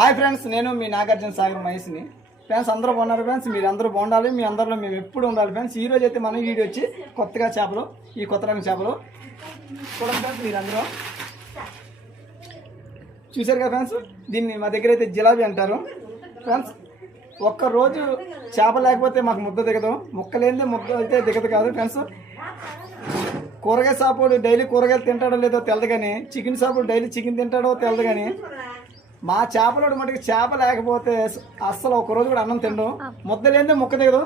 Hi friends, నేను మీ Nagarjuna Sagar మహేష్ని. Friends అందరూ బాగున్నారు ఫ్రెండ్స్, మీరు అందరూ బాగుండాలి, మీ అందరిలో మేము ఎప్పుడు ఉండాలి ఫ్రెండ్స్. ఈ రోజు అయితే మన వీడియో వచ్చి కొత్తగా చేపలు, ఈ కొత్త రకం చేపలు చూడండి ఫ్రెండ్స్. మీరు అందరూ చూశారు కదా ఫ్రెండ్స్, దీన్ని మా దగ్గర అయితే జిలాబీ అంటారు ఫ్రెండ్స్. ఒక్కరోజు చేప లేకపోతే మాకు ముద్ద దిగదు, ముక్క లేనిదే ముద్ద అయితే దిగదు కాదు ఫ్రెండ్స్. కూరగాయ షాపుడు డైలీ కూరగాయలు తింటాడో లేదో తెలదు, కానీ చికెన్ షాపుడు డైలీ చికెన్ తింటాడో తెలదు. కానీ మా చేపలోడు మటుకు చేప లేకపోతే అస్సలు ఒకరోజు కూడా అన్నం తినడం, ముద్ద లేనిదే ముక్క దిగదు.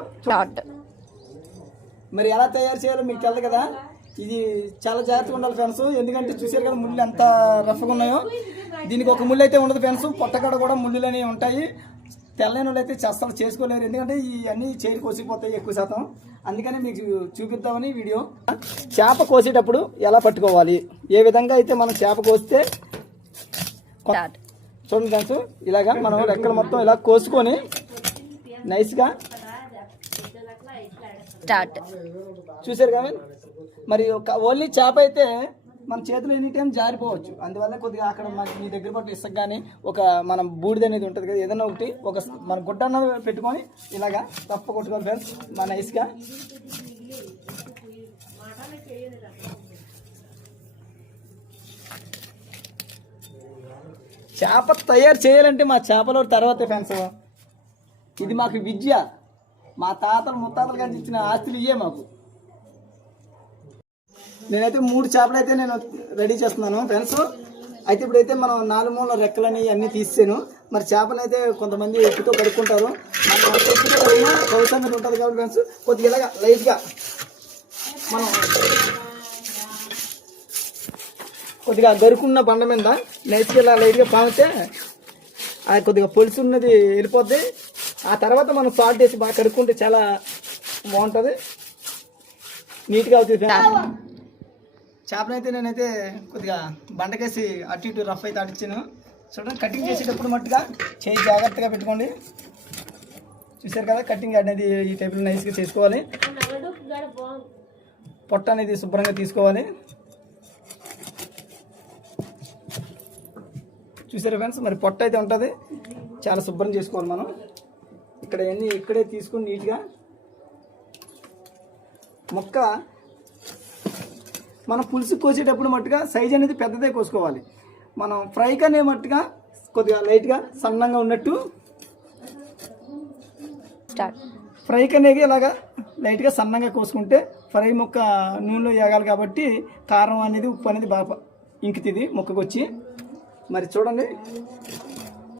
మరి ఎలా తయారు చేయాలో మీకు తెలదు కదా, ఇది చాలా జాగ్రత్తగా ఉండాలి ఫ్రెండ్స్. ఎందుకంటే చూసారు కదా ముళ్ళు ఎంత రఫ్గా ఉన్నాయో. దీనికి ఒక ముళ్ళు అయితే ఉండదు ఫ్రెండ్స్, పొట్టకాడ కూడా ముళ్ళులు అనేవి ఉంటాయి. తెల్లని వాళ్ళు అయితే అస్సలు చేసుకోలేరు, ఎందుకంటే ఇవన్నీ చేరి కోసిపోతాయి ఎక్కువ శాతం. అందుకని మీకు చూపిద్దామని వీడియో. చేప కోసేటప్పుడు ఎలా పట్టుకోవాలి, ఏ విధంగా అయితే మనం చేప కోస్తే చూడండి ఫ్రెండ్స్. ఇలాగా మనం రెక్కలు మొత్తం ఇలా కోసుకొని నైస్గా చూసారు కదా. మరి ఓన్లీ చేప అయితే మన చేతులు ఎనీ టైం జారిపోవచ్చు. అందువల్ల కొద్దిగా అక్కడ మీ దగ్గర పట్టు ఇసుక కానీ ఒక మనం బూడిద అనేది ఉంటుంది కదా, ఏదైనా ఒకటి ఒక మన గుడ్డ అన్నది పెట్టుకొని ఇలాగా తప్ప కొట్టుకోవాలి ఫ్రెండ్స్. మన ఇసుక చేప తయారు చేయాలంటే మా చేపల తర్వాత ఫ్రెండ్స్, ఇది మాకు విద్య. మా తాతలు ముత్తాతలు కానీ ఇచ్చిన ఆస్తులు ఇవే మాకు. నేనైతే 3 చేపలు అయితే నేను రెడీ చేస్తున్నాను ఫ్రెండ్స్. అయితే ఇప్పుడైతే మనం 4 మూల రెక్కలని అన్నీ తీసాను. మరి చేపలు అయితే కొంతమంది ఎక్కుతో కడుక్కుంటారు, మనం ఎక్కుతో కడిగినా కౌసం మీద ఉంటుంది కాబట్టి ఫ్రెండ్స్ కొద్దిగా ఇలాగా లైట్గా మనం కొద్దిగా గరుకున్న బండ మీద నైట్కి ఇలా లైట్గా పామితే అది కొద్దిగా పొలుసు ఉన్నది వెళ్ళిపోద్ది. ఆ తర్వాత మనం సాల్ట్ వేసి బాగా కడుక్కుంటే చాలా బాగుంటుంది, నీట్గా అవుతుంది. చేపనైతే నేనైతే కొద్దిగా బండకేసి అటు ఇటు రఫ్ అయితే అడిచాను. చూడండి, కటింగ్ చేసేటప్పుడు మట్టుగా చేయి జాగ్రత్తగా పెట్టుకోండి. చూసారు కదా, కటింగ్ అనేది ఈ టైప్లో నైస్గా చేసుకోవాలి. పొట్ట అనేది శుభ్రంగా తీసుకోవాలి. చూసారు ఫ్రెండ్స్, మరి పొట్ట అయితే ఉంటుంది, చాలా శుభ్రం చేసుకోవాలి మనం. ఇక్కడ అన్నీ ఇక్కడే తీసుకొని నీట్గా మొక్క మనం పులుసు కోసేటప్పుడు మట్టుగా సైజ్ అనేది పెద్దదే కోసుకోవాలి. మనం ఫ్రైకి అనే మట్టుగా కొద్దిగా లైట్గా సన్నంగా ఉన్నట్టు ఫ్రైకి అనేది ఇలాగా లైట్గా సన్నంగా కోసుకుంటే ఫ్రై మొక్క నూనెలో వేగాలి కాబట్టి కారం అనేది ఉప్పు అనేది బాగా ఇంకుతుంది మొక్కకు వచ్చి. మరి చూడండి,